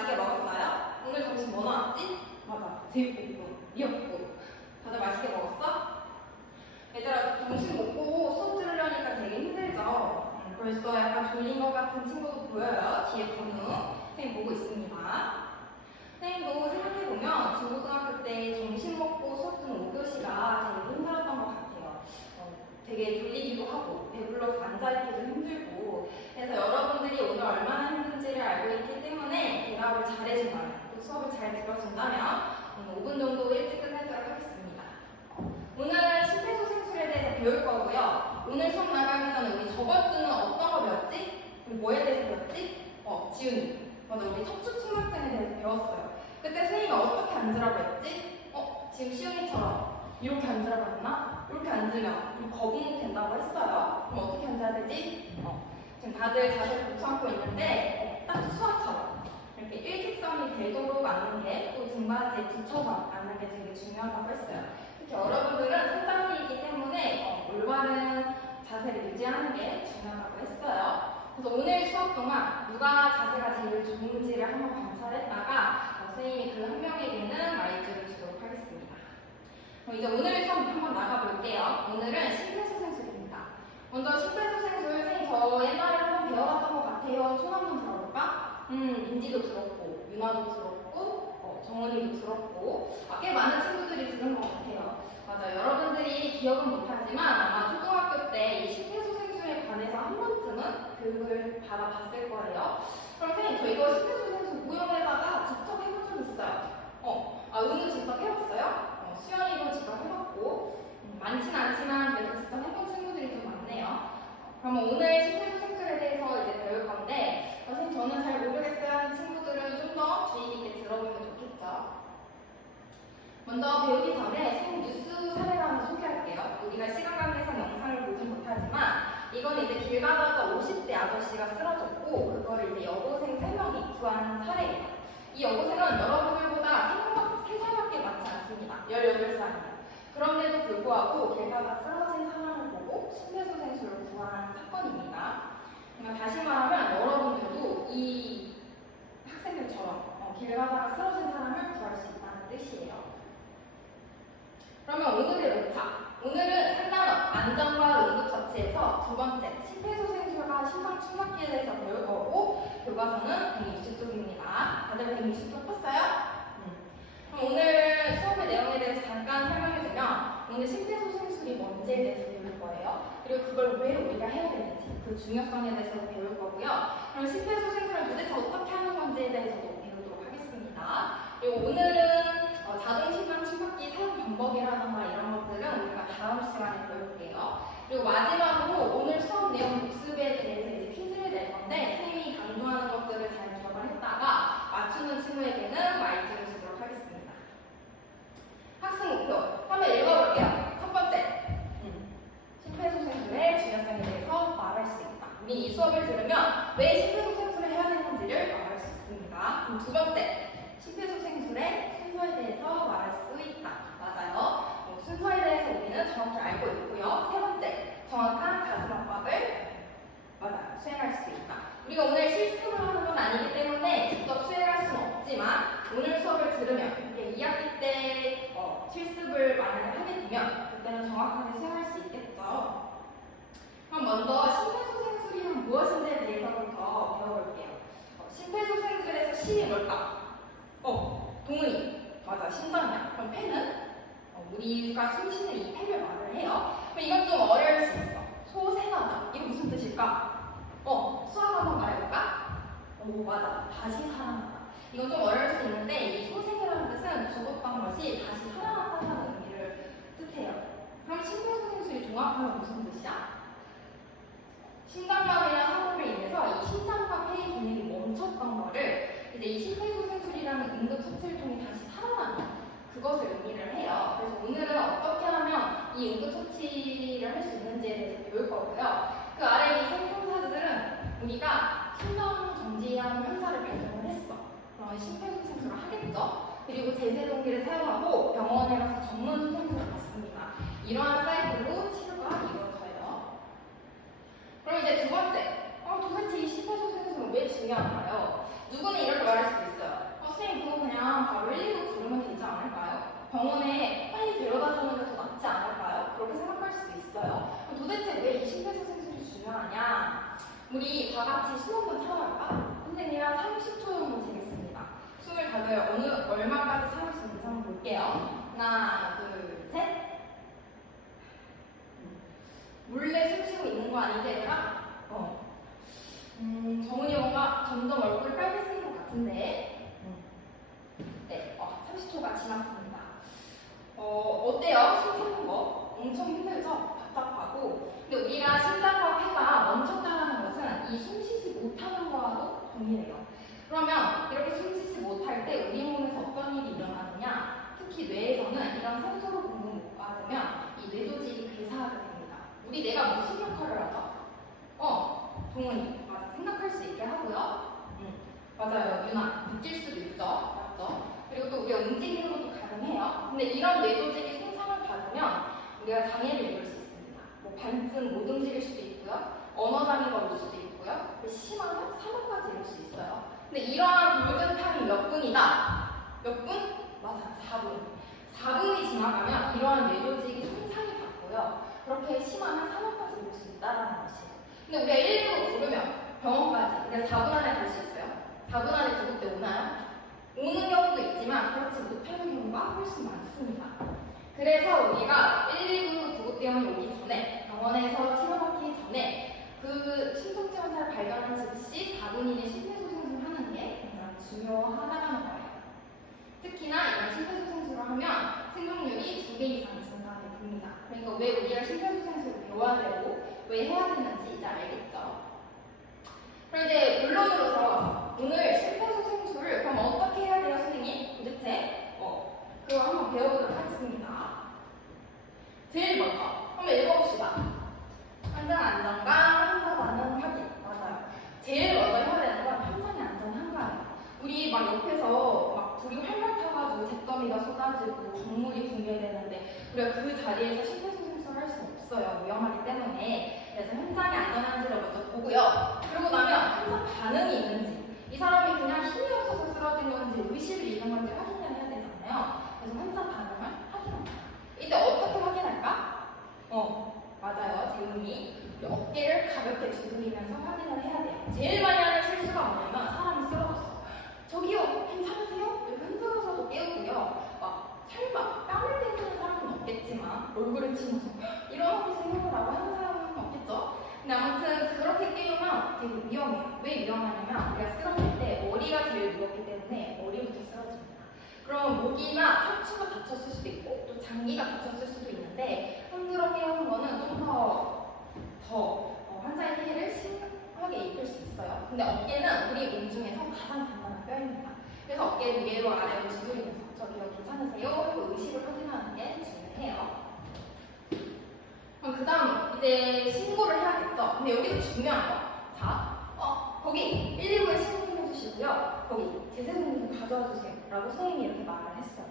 맛있게 먹었어요? 오늘 점심 뭐 나왔지? 맞아, 제육볶음, 미역국. 다들 맛있게 먹었어? 얘들아, 점심 먹고 수업 들으려니까 되게 힘들죠? 벌써 약간 졸린 것 같은 친구도 보여요. 뒤에 건우 선생님 보고 있습니다. 선생님도 생각해보면 중고등학교 때 점심 먹고 수업 듣는 5교시가 제일 힘들었던 것 같아요. 되게 졸리기도 하고 배불러서 앉아있기도 힘들고, 그래서 여러분들이 오늘 얼마나 힘든지를 알고 있기 때문에 대답을 잘해준다면, 또 수업을 잘 들어준다면 오늘 5분 정도 일찍 끝내도록 하겠습니다. 오늘은 심폐소생술에 대해서 배울 거고요. 오늘 수업 나가기 전에 우리 저번 주는 어떤 거 배웠지? 우리 뭐에 대해서 배웠지? 지훈이. 맞아, 우리 척추측만증에 대해서 배웠어요. 그때 선생님이 어떻게 앉으라고 했지? 지금 시훈이처럼 이렇게 앉으라고 했나? 이렇게 앉으면 우리 거북목 된다고 했어요. 그럼 어떻게 앉아야 되지? 지금 다들 자세를 고쳐앉고 있는데 딱 수화처럼 이렇게 일직선이 되도록 앉는 게, 또 등받이에 붙여서 앉는 게 되게 중요하다고 했어요. 특히 여러분들은 성장기이기 때문에 올바른 자세를 유지하는 게 중요하다고 했어요. 그래서 오늘 수업 동안 누가 자세가 제일 좋은지를 한번 관찰했다가 선생님이 그 한 명에게는 마이크를 주도록 하겠습니다. 이제 오늘 수업 한번 나가볼게요. 오늘은 심폐소생술입니다. 먼저 심폐소생술, 선생님 저 옛날에 한번 배워봤던 것 같아요. 손 한번 들어볼까? 민지도 들었고, 유나도 들었고, 정은이도 들었고, 꽤 많은 친구들이 들은 것 같아요. 맞아요. 여러분들이 기억은 못하지만 아마 초등학교 때 이 심폐소생술에 관해서 한 번쯤은 교육을 받아봤을 거예요. 그럼 선생님, 저 이거 심폐소생술 모형에다가 직접 해본 적 있어요. 은우 직접 해봤어요? 수연이도 직접 해봤고, 많지는 않지만 그래도 직접 해본 친구들이 좀 많네요. 그러면 오늘 심폐소생술에 대해서 이제 배울 건데, 선생님 저는 잘 모르겠어요 하는 친구들은 좀 더 주의 깊게 들어보면 좋겠죠. 먼저 배우기 전에 선생님 뉴스 사례를 하나 소개할게요. 우리가 시간 관계상 영상을 보진 못하지만 이건 이제 길 가다가 50대 아저씨가 쓰러졌고, 그거를 이제 여고생 3명이 구한 사례예요. 이 여고생은 여러분들보다 3살밖에 많지 않습니다. 18살이에요. 그런데도 불구하고 길 가다 쓰러진 상황을 보고 심폐소생술을 구한 사건입니다. 그러니까 다시 말하면 여러분들도 이 학생들처럼 길 가다가 쓰러진 사람을 구할 수 있다는 뜻이에요. 그러면 오늘의 목차. 오늘은 3단원 안전과 응급처치에서 두 번째 심폐소생술과 심장충격기에 대해서 배울 거고, 교과서는 160쪽입니다. 다들 160쪽 떴어요? 그럼 오늘 수업의 내용에 대해서 잠깐 설명해주면, 오늘 심폐소생술이 뭔지에 대해서 배울 거예요. 그리고 그걸 왜 우리가 해야 되는지, 그 중요성에 대해서 배울 거고요. 그럼 심폐소생술을 도대체 어떻게 하는 건지에 대해서도 배우도록 하겠습니다. 그리고 오늘은 자동심장충격기 사용 방법이라던가 이런 것들은 우리가 다음 시간에 배울게요. 그리고 마지막으로 오늘 수업 내용 복습에 대해서 이제 퀴즈를 낼 건데, 선생님이 강조하는 것들을 잘 기억을 했다가 맞추는 친구에게는 마이크를 주도록 하겠습니다. 학습 목표 한번 읽어볼게요. 첫 번째, 심폐소생술의 중요성에 대해서 말할 수 있다. 우리 이 수업을 들으면 왜 심폐소생술을 해야 되는지를 말할 수 있습니다. 그럼 두 번째, 심폐소생술의 순서에 대해서 말할 수 있다. 맞아요. 순서에 대해서 우리는 정확히 알고 있고요. 세 번째, 정확한 가슴 압박을 맞아요. 수행할 수 있다. 우리가 오늘 실습을 하는 건 아니기 때문에 직접 수행할 수는 없지만 오늘 수업을 들으면, 우리가 2학기 때 실습을 만약에 하게 되면 그때는 정확하게 수행할 수 있겠죠. 그럼 먼저 심폐소생술이란 무엇인지에 대해서부터 배워볼게요. 심폐소생술에서 심이 뭘까? 동은이. 맞아, 심장이야. 그럼 폐는? 우리가 숨 쉬는 이 폐를 말을 해요. 그럼 이건 좀 어려울 수 있어. 소생하다. 이게 무슨 뜻일까? 수학 한번 말해볼까? 맞아. 다시 살아나다. 이건 좀 어려울 수 있는데, 이 소생이라는 뜻은 죽었던 것이 다시 살아났다는 의미를 뜻해요. 그럼 심폐소생술이 종합하면 무슨 뜻이야? 심장마비나 사고를 인해서 이 심장과 폐의 기능이 멈췄던 거를 이제 이 심폐소생술이라는 응급처치를 통해 다시 살아나는 그것을 의미를 해요. 그래서 오늘은 어떻게 하면 이 응급처치를 할 수 있는지에 대해서 배울 거고요. 그 아래 이 생존사들은 우리가 심장 정지하는 환자를 발견을 했어. 그럼 심폐소생술을 하겠죠. 그리고 제세동기를 사용하고 병원에 가서 전문 소생술을 받습니다. 이러한 사이클로 치료가 이루어져요. 그럼 이제 두 번째, 도대체 이 심폐소생술은 왜 중요한가요? 누구는 이렇게 말할 수도 있어요. 왜 이 심폐소생술이 중요하냐? 우리 다 같이 숨 한번 참아볼까? 선생님이랑 30초 정도 재겠습니다. 숨을 다들 얼마까지 참을 수 있는지 한번 볼게요. 하나, 둘, 셋. 몰래 숨 쉬고 있는 거 아니지, 얘들아? 정은이 뭔가 점점 얼굴이 빨개지는 것 같은데. 네, 30초가 지났습니다. 어때요? 숨 쉬는 거? 엄청 힘들죠? 답답하고. 근데 우리가 심장과 폐가 멈췄다는 것은 이 숨 쉬지 못하는 거와도 동일해요. 그러면 이렇게 숨 쉬지 못할 때 우리 몸에서 어떤 일이 일어나느냐? 특히 뇌에서는 이런 산소를 공급 못 받으면 이 뇌조직이 괴사하게 됩니다. 우리 뇌가 무슨 역할을 하죠? 동훈이. 맞아. 생각할 수 있게 하고요. 맞아요. 유나. 느낄 수도 있죠. 맞죠? 그리고 또 우리가 움직이는 것도 가능해요. 근데 이런 뇌조직이 손상을 받으면 우리가 장애를 입을 수 있습니다. 뭐 반쯤 못 움직일 수도 있고요. 언어장애가 올 수도 있고요. 심하면 사망까지 이룰 수 있어요. 근데 이러한 골든타임이 몇 분이다? 몇 분? 맞아. 4분. 4분이 지나가면 이러한 뇌조직이 손상이 받고요. 그렇게 심하면 사망까지 이룰 수 있다는 것이에요. 근데 우리가 119로 부르면 병원까지 우리가 4분 안에 갈 수 있어요? 4분 안에 구급대 오나요? 오는 경우도 있지만 그렇지 못하는 경우가 훨씬 많습니다. 그래서 우리가 119 구급대원이 오기 전에 병원에서 치료받기 전에 그 심통지원자를 발견한 즉시 4분 이내 심폐소생술을 하는 게 굉장히 중요하다는 거예요. 특히나 이런 심폐소생술을 하면 생존율이 2배 이상 증가하게 됩니다. 그러니까 왜 우리가 심폐소생술을 배워야 되고 왜 해야 되는지 이제 알겠죠? 그럼 이제 본론으로 들어가서 오늘 심폐소생술을 그럼 어떻게 해야 돼요, 선생님? 도대체? 그거 한번 배워보도록 하겠습니다. 제일 먼저 한번 읽어봅시다. 환자 안전과 환자 반응 확인. 맞아요. 제일 먼저 해야 되는 건 환자의 안전한가예요. 우리 막 옆에서 막 불이 활활 타가지고 잿더미가 쏟아지고 강물이 붕괴되는데 우리가 그 자리에서 심폐소생술을 할 수 없어요. 위험하기 때문에. 그래서 현장이 안전한지를 먼저 보고요. 그러고 나면 환자 반응이 있는지, 이 사람이 그냥 힘이 없어서 쓰러진 건지 의식을 잃은 건지 확인을 해야 되잖아요. 그래서 환자 반응을 확인합니다. 이때 어떻게 확인할까? 맞아요. 재훈이 어깨를 가볍게 두드리면서 확인을 해야 돼요. 제일 많이 하는 실수가 뭐냐면 사람이 쓰러졌어. 저기요, 괜찮으세요? 이렇게 흔들어서도 깨우고요. 막 설마 뺨을 때리는 사람은 없겠지만 얼굴을 치면서 일어나보세요 라고 하는 사람은 없겠죠? 근데 아무튼 그렇게 깨우면 되게 위험해요. 왜 위험하냐면 우리가 쓰러질 때 머리가 제일 무겁기 때문에 머리부터 쓰러집니다. 그럼 목이나 척추가 다쳤을 수도 있고 또 장기가 다쳤을 수도 있는데 흔들어 깨우는 거는 좀 더 환자의 피해를 심하게 입힐 수 있어요. 근데 어깨는 우리 몸 중에서 가장 단단한 뼈입니다. 그래서 어깨를 위로 아래로 두드리면서 저기요 괜찮으세요? 하고 의식을 확인하는 게 중요해요. 그럼 그 다음에 이제 신고를 해야겠죠? 근데 여기서 중요한 거. 자, 거기 119에 신고 좀 해주시고요. 거기 제세동물 좀 가져와 주세요. 라고 선생님이 이렇게 말을 했어요.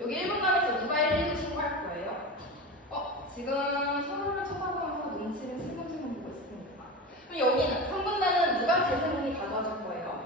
여기 1분간에서 누가 119 신고할 거예요? 지금 서로를 쳐다보면서 눈치를 슬금슬금 보고 있습니다. 그럼 여기는 3분단은 누가 제세동이 가져와 줄 거예요?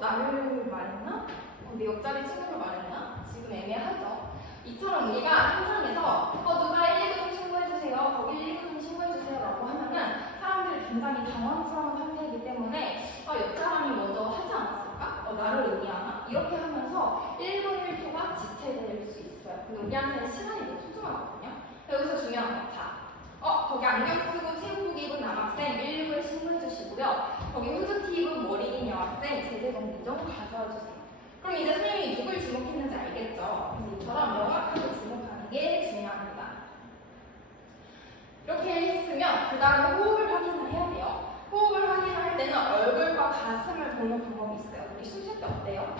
나를 말했나? 내 옆자리 친구를 말했나? 지금 애매하죠? 이처럼 우리가 현장에서 누가 119 좀 신고해주세요. 거기 119 좀 신고해주세요. 라고 하면은 사람들이 굉장히 당황스러운 상태이기 때문에 옆 사람이 먼저 하지 않았을까? 나를 의미하나? 이렇게 하면서 1분 1초가 지체될 수 있어요. 근데 우리한테는 시간이 되게 소중하거든요. 여기서 중요한 거. 자, 거기 안경 쓰고 체육복 입은 남학생 119에 신고해주시고요. 거기 후드티 입은 머리 긴 여학생 제재정리 좀 가져와주세요. 그럼 이제 선생님이 누굴 지목했는지 알겠죠? 그래서 이처럼 명확하게 지목하는 게 중요합니다. 이렇게 했으면 그 다음에 호흡을 확인을 해야 돼요. 호흡을 확인을 할 때는 얼굴과 가슴을 보는 방법이 있어요. 우리 숨 쉴 때 어때요?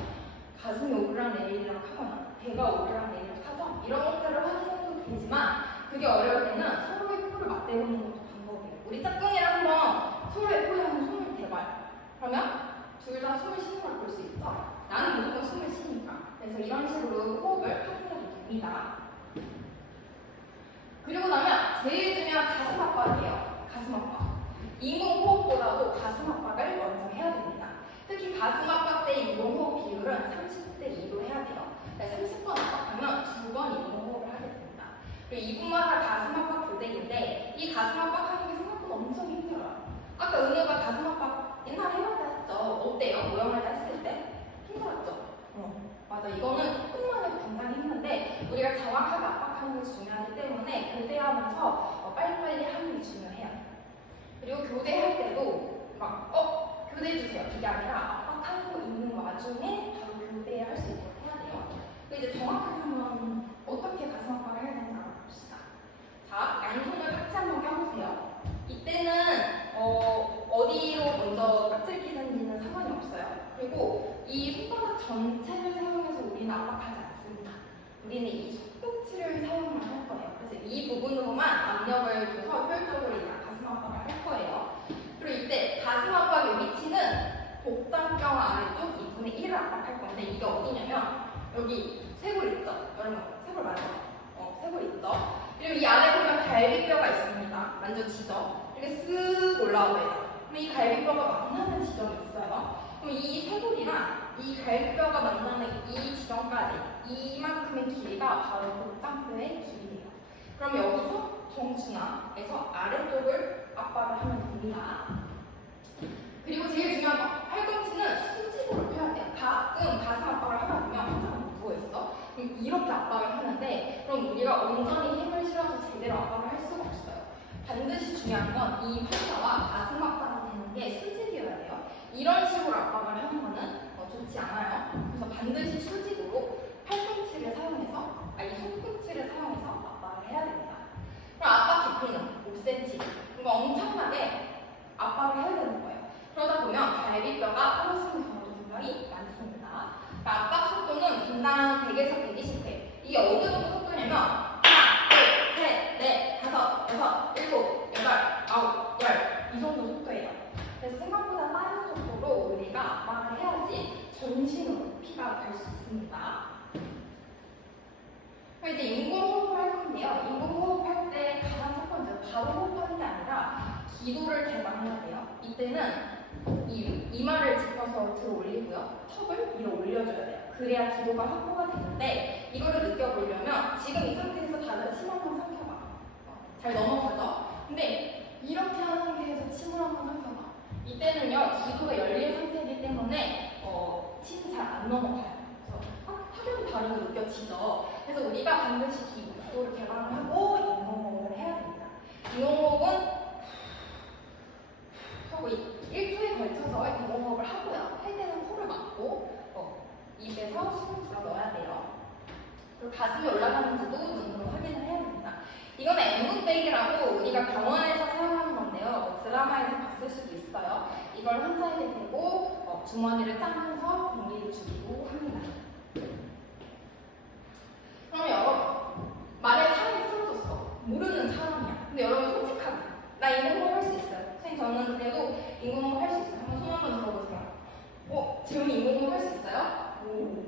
가슴이 오르락내리락 하거나 배가 오르락내리락 하죠? 이런 것들을 확인해도 되지만 그게 어려울 때는 서로의 코를 맞대보는 것도 방법이에요. 우리 짝꿍이랑 한번 서로의 코에 한번 손을 대봐요. 그러면 둘 다 숨을 쉬는 걸 볼 수 있죠? 나는 무조건 숨을 쉬니까. 그래서 이런 식으로 호흡을 확인해도 됩니다. 그리고 나면 제일 중요한 가슴 압박이에요. 가슴 압박. 인공호흡보다도 가슴 압박을 먼저 해야 됩니다. 특히 가슴 압박 때 인공호흡 비율은 30대 2로 해야 돼요. 30번 압박하면 2번 인공호흡을 하게 됩니다. 그리고 2분마다 가슴 압박 교대기인데 이 가슴 압박 게 중요해요. 그리고 교대할 때도 막 교대해주세요 이게 아니라 압박하고 있는 와중에 바로 교대할 수 있도록 해야 돼요. 이제 정확하게 한번 어떻게 가슴 압박을 해야 되는지 알아봅시다. 자, 양손을 같이 한번 껴보세요. 이때는 어디로 먼저 깍지를 끼는지는 상관이 없어요. 그리고 이 손바닥 전체를 사용해서 우리는 압박하지 않습니다. 우리는 이 손꿈치를 사용을 할 거예요. 그래서 이 부분으로만 압력을 줘서 효율적으로 이제 가슴 압박을 할 거예요. 그리고 이때 가슴 압박의 위치는 복장경 아래쪽 2분의 1을 압박할 건데 이게 어디냐면 여기 쇄골 있죠? 여러분 쇄골 맞죠? 쇄골 있죠? 그리고 이 안에 보면 갈비뼈가 있습니다. 만져지죠? 이렇게 쓱 올라와요. 그럼 이 갈비뼈가 만나는 지점이 있어요. 그럼 이 쇄골이랑 이 갈비뼈가 만나는 이 지점까지 이만큼의 길이가 바로 복장뼈의 길이에요. 그럼 여기서 정중앙에서 아래쪽을 압박을 하면 됩니다. 그리고 제일 중요한 거, 팔꿈치는 수직으로 펴야 돼요. 가끔 가슴 압박을 하다 보면 환자가 누워있어. 그럼 이렇게 압박을 하는데 그럼 우리가 온전히 힘을 실어서 제대로 압박을 할 수가 없어요. 반드시 중요한 건 이 환자와 가슴 압박이 되는 게 수직이어야 돼요. 이런 식으로 압박을 하는 거는 좋지 않아요. 그래서 반드시 수직으로 팔꿈치를 사용해서, 이 손꿈치를 사용해서 압박을 해야 됩니다. 그럼 압박 깊이는 5cm. 그러니까 엄청나게 압박을 해야 되는 거예요. 그러다 보면 갈비뼈가 떨어지는 경우도 굉장히 많습니다. 그러니까 압박 속도는 분당 100에서 120회. 이게 어느 정도 속도냐면 하나, 둘, 셋, 넷, 다섯, 여섯, 일곱, 여덟, 아홉, 열 이 정도 속도예요. 그래서 생각보다 빠른 속도로 우리가 압박을 해야지 전신으로 피가 갈 수 있습니다. 그럼 이제 인공호흡을 할 건데요. 인공호흡할 때 가장 첫 번째 바로 호흡하는 게 아니라 기도를 개방해야 돼요. 이때는 이마를 짚어서 들어 올리고요. 턱을 위로 올려줘야 돼요. 그래야 기도가 확보가 되는데 이거를 느껴보려면 지금 이 상태에서 다들 침 한번 삼켜봐. 잘 넘어가죠? 근데 이렇게 하는 상태에서 침을 한번 삼켜봐. 이때는요 기도가 열린 상태이기 때문에 침이 잘 안 넘어가요. 그래서 확연히 다르게 느껴지죠. 그래서 우리가 반드시 기도를 개방을 하고 인공호흡을 해야 됩니다. 인공호흡은 하고 1초에 걸쳐서 인공호흡을 하고요. 할 때는 코를 막고 입에서 숨을 들어 넣어야 돼요. 그리고 가슴이 올라가는지도 눈으로 확인을 해야 됩니다. 이거는 엠브백이라고 우리가 병원에서 사용하는 건데요. 드라마에서 봤을 수도 있어요. 이걸 환자에게 대고 주머니를 짜면서 공기를 주기도 합니다. 그럼 여러분, 만약에 사람이 쓰러졌어. 모르는 사람이야. 근데 여러분 솔직하게 나 인공호흡 할 수 있어요. 선생님 저는 그래도 인공호흡 할 수 있어요. 한번 손 한번 들어보세요. 재훈이 인공호흡 할 수 있어요? 오.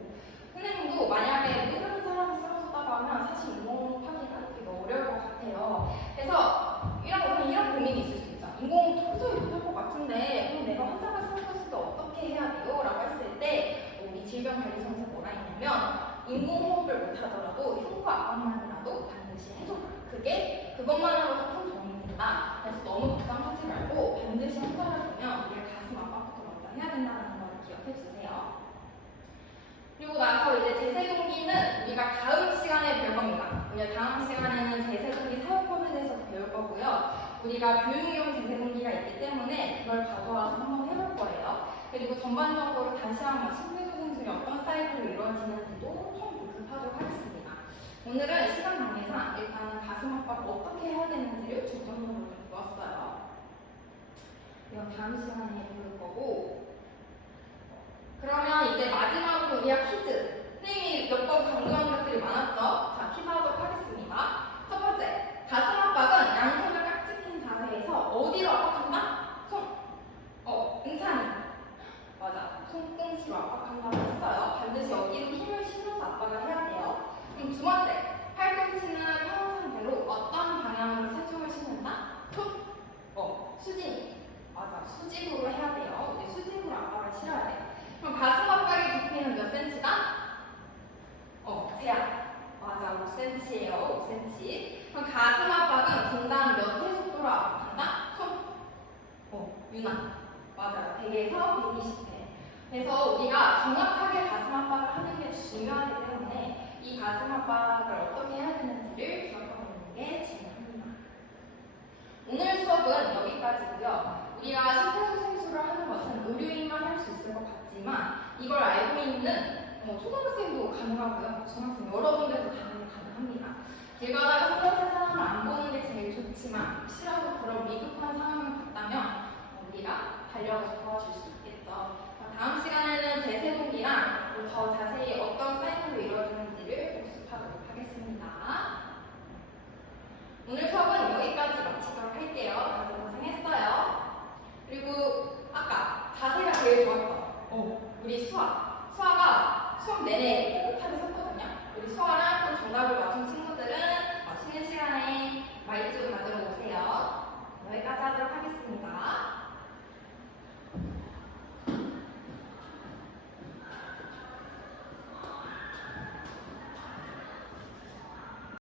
선생님도 만약에 모르는 사람이 쓰러졌다고 하면 사실 인공호흡 하기는 되게 어려울 것 같아요. 그래서 이런 고민이 있을 수 있죠. 인공호흡 도저히 못할 것 같은데 그럼 내가 환자가 쓰러졌을 때 어떻게 해야 돼요? 라고 했을 때 우리 질병관리청에서 뭐라 했냐면 인공호흡을 못하더라도 흉부 압박만이라도 반드시 해줘라. 그것만으로도 큰 도움이 된다. 그래서 너무 걱정하지 말고 반드시 환자를 보면 우리가 가슴 압박부터 먼저 해야 된다는 걸 기억해 주세요. 그리고 나서 이제 제세동기는 우리가 다음 시간에 배울 겁니다. 우리가 다음 시간에는 제세동기 사용법에 대해서 배울 거고요. 우리가 교육용 제세동기가 있기 때문에 그걸 가져와서 한번 해볼 거예요. 그리고 전반적으로 다시 한번 심폐소생술이 어떤 사이클로 이루어지는지도 좀 복습하도록 하겠습니다. 오늘은 시간 관계상 일단 가슴 압박 어떻게 해야 되는지를 중점적으로 좀 두었어요. 이건 다음 시간에 배울 거고, 그러면 이제 마지막으로 우리가 퀴즈. 선생님이 몇 번 강조한 것들이 많았죠? 자, 퀴즈 하도록 하겠습니다. 첫 번째, 가슴 압박은 양손을 깍지 낀 자세에서 어디로 압박한다? 응찬이. 맞아. 손꿈치로 압박한다고 했어요. 반드시 여기로 힘을 실어서 압박을 해야 돼요. 그럼 두 번째, 팔꿈치는 펴은 상태로 어떤 방향으로 체중을 싣는다? 수직. 맞아. 수직으로 해야 돼요. 이제 수직으로 압박을 실어야 돼요. 그럼 가슴 압박의 깊이는 몇 cm다? 제약. 맞아. 5cm예요. 5cm. 그럼 가슴 압박은 분당 몇 회 속도로 압박한다? 유나. 맞아요. 100에서 120회. 그래서 우리가 정확하게 가슴 압박을 하는 게 중요하기 때문에 이 가슴 압박을 어떻게 해야 되는지를 기억하고 있는 게 중요합니다. 오늘 수업은 여기까지고요. 우리가 심폐소생술을 하는 것은 의료인만 할 수 있을 것 같지만 이걸 알고 있는 초등학생도 가능하고요. 중학생 여러분들도 가능합니다. 길 가다가 쓰러진 사람을 안 보는 게 제일 좋지만 혹시라도 그런 위급한 상황을 봤다면 우리가 달려가서 도와줄 수 있겠죠. 다음 시간에는 제세동기랑 더 자세히 어떤 사이클로 이루어지는지를 복습하도록 하겠습니다. 오늘 수업은 여기까지 마치도록 할게요. 다들 고생했어요. 그리고 아까 자세가 제일 좋았던 우리 수아가 수업 내내